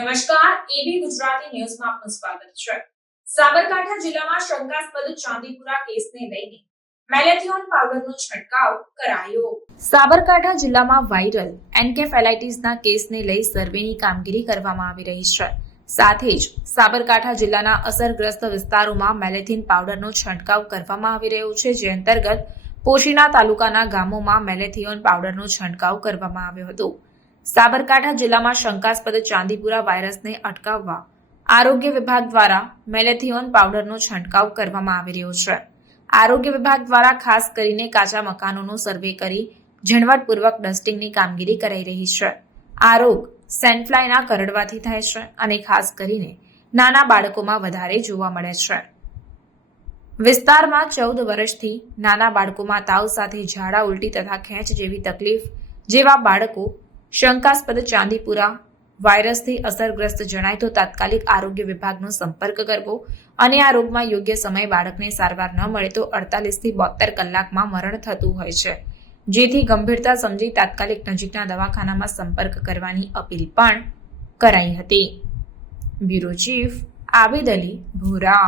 નમસ્કાર એબી ગુજરાતી ન્યૂઝમાં આપનું સ્વાગત છે. સાબરકાંઠા જિલ્લામાં શંકાસ્પદ ચાંદીપુરા કેસને લઈને મેલેથિયોન પાવડરનો છંટકાવ કરાયો. સાબરકાંઠા જિલ્લામાં વાયરલ એન્કેફેલાઇટિસના કેસને લઈ સર્વેની કામગીરી કરવામાં આવી રહી છે. સાથે જ સાબરકાંઠા જિલ્લાના અસરગ્રસ્ત વિસ્તારોમાં મેલેથિન પાવડરનો છંટકાવ કરવામાં આવી રહ્યો છે, જે અંતર્ગત પોશીના તાલુકાના ગામોમાં મેલેથિયોન પાવડરનો છંટકાવ કરવામાં આવ્યો હતો. સાબરકાંઠા જિલ્લામાં શંકાસ્પદ ચાંદીપુરા વાયરસને અટકાવવા આરોગ્ય વિભાગ દ્વારા મેલેથિયોન પાવડરનો છંટકાવ કરવામાં આવી રહ્યો છે. આરોગ્ય વિભાગ દ્વારા ખાસ કરીને કાચા મકાનોનો સર્વે કરી ઝીણવટપૂર્વક ડસ્ટિંગની કામગીરી કરાઈ રહી છે. આ રોગ સેન્ડફ્લાયના કરડવાથી થાય છે અને ખાસ કરીને નાના બાળકોમાં વધારે જોવા મળે છે. વિસ્તારમાં ચૌદ વર્ષથી નાના બાળકોમાં તાવ સાથે ઝાડા ઉલટી તથા ખેંચ જેવી તકલીફ જેવા બાળકો શંકાસ્પદ ચાંદીપુરા વાયરસથી અસરગ્રસ્ત જણાય તો તાત્કાલિક આરોગ્ય વિભાગનો સંપર્ક કરવો અને આ રોગમાં યોગ્ય સમયે બાળકને સારવાર ન મળે તો અડતાલીસથી બોતેર કલાકમાં મરણ થતું હોય છે. જેથી ગંભીરતા સમજી તાત્કાલિક નજીકના દવાખાનામાં સંપર્ક કરવાની અપીલ પણ કરાઈ હતી. બ્યુરો ચીફ આબિદ અલી ભૂરા